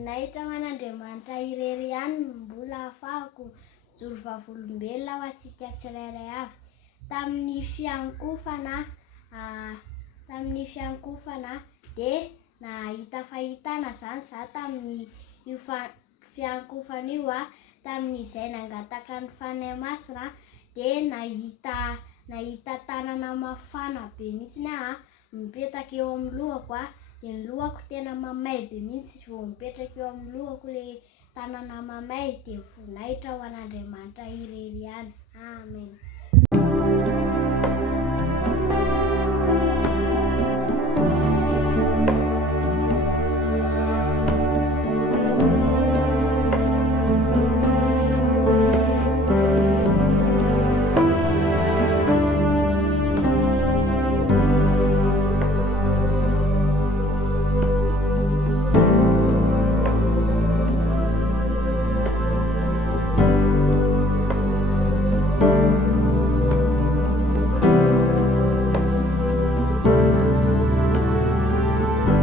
Nahitra ho an'Andriamanitra irery ihany mbola ahafahako joro vavolombelona ho antsika tsirairay avy. Tamin'ny fiankofana dia nahita fahitana zany za tamin'ny io fiankofana io tamin'izay nangataka ny Fanahy Masina dia nahita tanana mafana be mihitsy mipetaka eo amin'ny lohako dia ny lohako tena mamay be mihitsy vao mipetraka eo amin'ny lohako ilay tanana mamay dia voninahitra ho an'Andriamanitra irery ihany. Amen.